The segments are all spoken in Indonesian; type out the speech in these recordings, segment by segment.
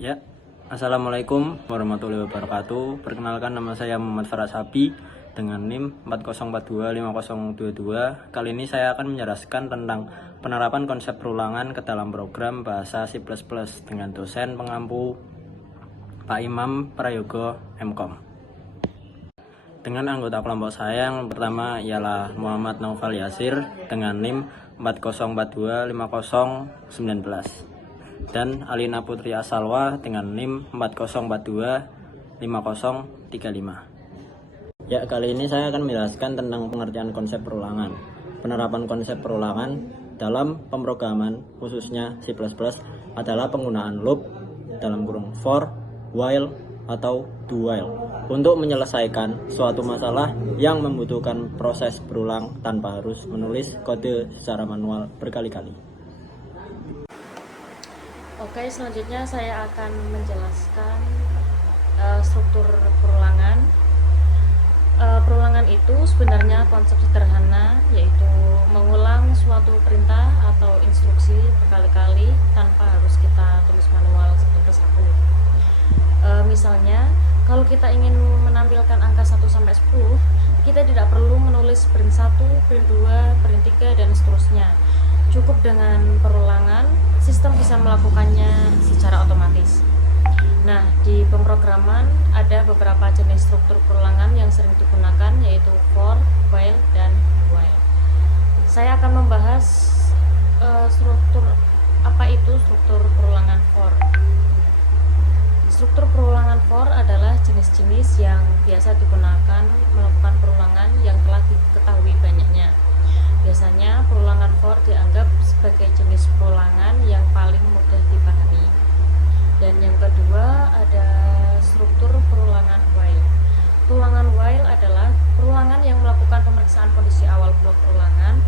Ya, Assalamualaikum warahmatullahi wabarakatuh. Perkenalkan, nama saya Muhammad Farah Sabi dengan NIM 40425022. Kali ini saya akan menjelaskan tentang penerapan konsep perulangan ke dalam program bahasa C++ dengan dosen pengampu Pak Imam Prayogo MKom. Dengan anggota kelompok saya yang pertama ialah Muhammad Naufal Yasir dengan NIM 40425019. Dan Alina Putri Asalwa dengan NIM 40425035. Ya, kali ini saya akan menjelaskan tentang pengertian konsep perulangan. Penerapan konsep perulangan dalam pemrograman khususnya C++ adalah penggunaan loop dalam kurung for, while, atau do while untuk menyelesaikan suatu masalah yang membutuhkan proses berulang tanpa harus menulis kode secara manual berkali-kali. Oke, selanjutnya saya akan menjelaskan struktur perulangan. Perulangan itu sebenarnya konsep sederhana, yaitu mengulang suatu perintah atau instruksi berkali-kali tanpa harus kita tulis manual satu persatu. Misalnya, kalau kita ingin menampilkan angka 1-10, kita tidak perlu menulis print 1, print 2, print 3, dan seterusnya. Cukup dengan perulangan, sistem bisa melakukannya secara otomatis. Nah, di pemrograman ada beberapa jenis struktur perulangan yang sering digunakan, yaitu for, while, dan while. Saya akan membahas apa itu struktur perulangan for. Struktur perulangan for adalah jenis-jenis yang biasa digunakan melakukan perulangan yang telah diketahui banyaknya. Biasanya perulangan for dianggap sebagai jenis perulangan yang paling mudah dipahami. Dan yang kedua ada struktur perulangan while. Perulangan while adalah perulangan yang melakukan pemeriksaan kondisi awal blok perulangan.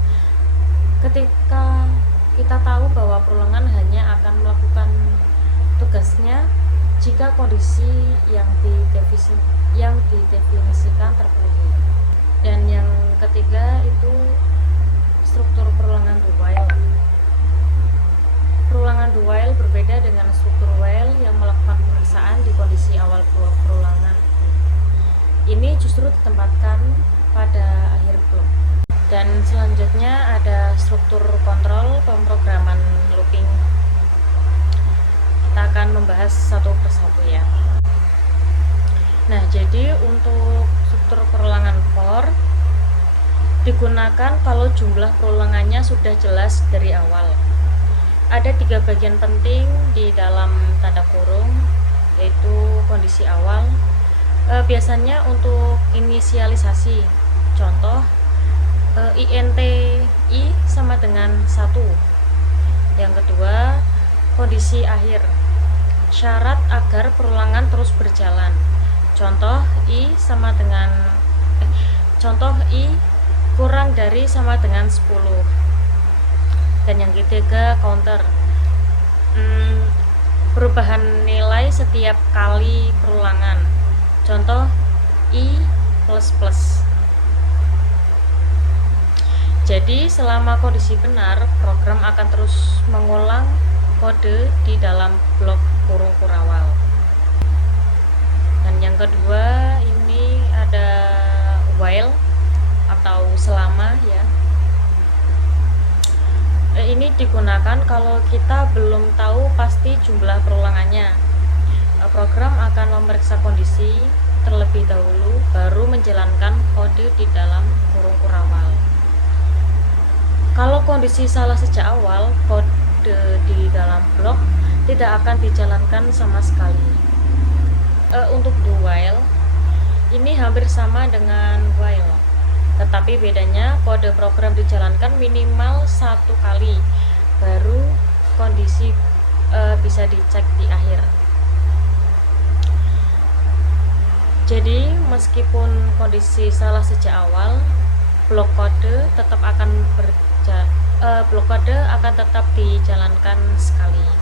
Ketika kita tahu bahwa perulangan hanya akan melakukan tugasnya jika kondisi yang didefinisikan terpenuhi. Dan yang ketiga itu struktur perulangan do while. Perulangan do while berbeda dengan struktur while yang melakukan pemeriksaan di kondisi awal blok perulangan. Ini justru ditempatkan pada akhir blok. Dan selanjutnya ada struktur kontrol pemrograman looping. Kita akan membahas satu persatu ya. Nah, jadi untuk struktur perulangan for digunakan kalau jumlah perulangannya sudah jelas dari awal. Ada 3 bagian penting di dalam tanda kurung, yaitu kondisi awal. Biasanya untuk inisialisasi, contoh int i sama dengan 1. Yang kedua, kondisi akhir, syarat agar perulangan terus berjalan, contoh i kurang dari sama dengan 10. Dan yang ketiga, counter, perubahan nilai setiap kali perulangan, contoh i++. Jadi selama kondisi benar, program akan terus mengulang kode di dalam blok kurung kurawal. Dan yang kedua ini ada while atau selama ya. Ini digunakan kalau kita belum tahu pasti jumlah perulangannya. Program akan memeriksa kondisi terlebih dahulu baru menjalankan kode di dalam kurung kurawal. Kalau kondisi salah sejak awal, kode di dalam blok tidak akan dijalankan sama sekali. Untuk do while ini hampir sama dengan while, tetapi bedanya kode program dijalankan minimal 1 kali baru kondisi bisa dicek di akhir. Jadi meskipun kondisi salah sejak awal, blok kode akan tetap dijalankan sekali.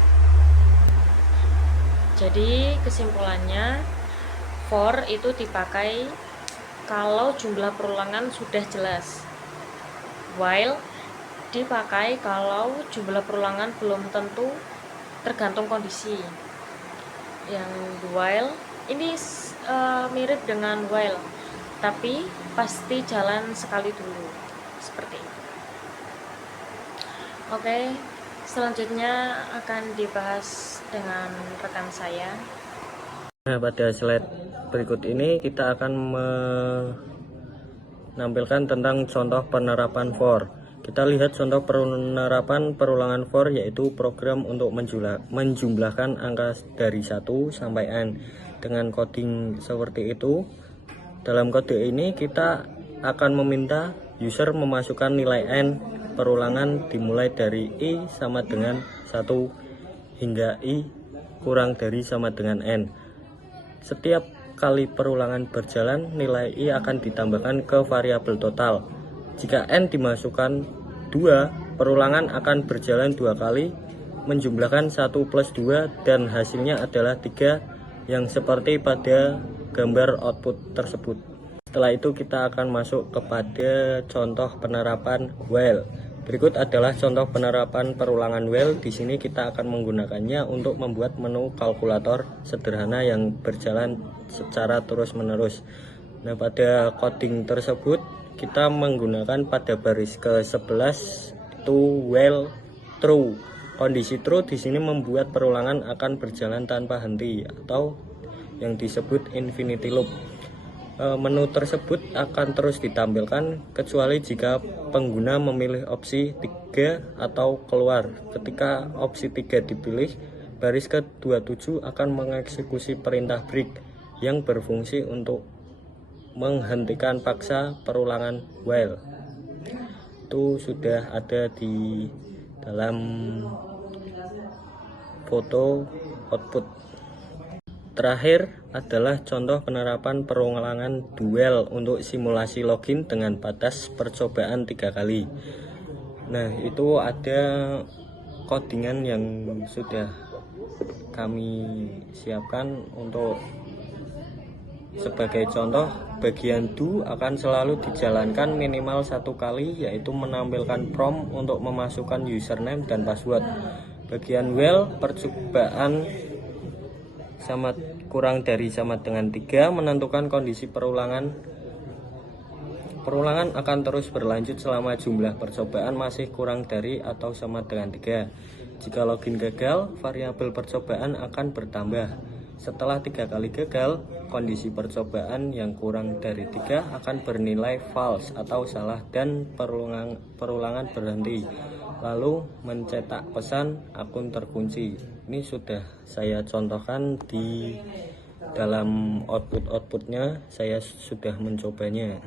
Jadi kesimpulannya, for itu dipakai kalau jumlah perulangan sudah jelas, while dipakai kalau jumlah perulangan belum tentu, tergantung kondisi. yang while ini mirip dengan while, tapi pasti jalan sekali dulu, seperti ini. Oke, selanjutnya akan dibahas dengan rekan saya. Nah, pada slide berikut ini kita akan menampilkan tentang contoh penerapan for. Kita lihat contoh penerapan perulangan for, yaitu program untuk menjumlahkan angka dari 1 sampai n dengan coding seperti itu. Dalam kode ini kita akan meminta user memasukkan nilai n perulangan dimulai dari i sama dengan 1 hingga i kurang dari sama dengan n. Setiap kali perulangan berjalan, nilai i akan ditambahkan ke variabel total. Jika n dimasukkan 2, perulangan akan berjalan 2 kali, menjumlahkan 1 plus 2, dan hasilnya adalah 3, yang seperti pada gambar output tersebut. Setelah itu kita akan masuk kepada contoh penerapan while. Berikut adalah contoh penerapan perulangan while. Di sini kita akan menggunakannya untuk membuat menu kalkulator sederhana yang berjalan secara terus-menerus. Nah, pada coding tersebut kita menggunakan pada baris ke-11 itu while true. Kondisi true di sini membuat perulangan akan berjalan tanpa henti atau yang disebut infinity loop. Menu tersebut akan terus ditampilkan kecuali jika pengguna memilih opsi 3 atau keluar. Ketika opsi 3 dipilih, baris ke-27 akan mengeksekusi perintah break yang berfungsi untuk menghentikan paksa perulangan while. Itu sudah ada di dalam foto output. Terakhir adalah contoh penerapan perulangan duel untuk simulasi login dengan batas percobaan 3 kali. Nah, itu ada codingan yang sudah kami siapkan untuk sebagai contoh. Bagian do akan selalu dijalankan minimal 1 kali, yaitu menampilkan prompt untuk memasukkan username dan password. Bagian while percobaan sama kurang dari sama dengan 3 menentukan kondisi perulangan. Perulangan akan terus berlanjut selama jumlah percobaan masih kurang dari atau sama dengan 3. Jika login gagal, variabel percobaan akan bertambah. Setelah 3 kali gagal, kondisi percobaan yang kurang dari 3 akan bernilai false atau salah dan perulangan berhenti. Lalu mencetak pesan akun terkunci. Ini sudah saya contohkan di dalam outputnya, saya sudah mencobanya.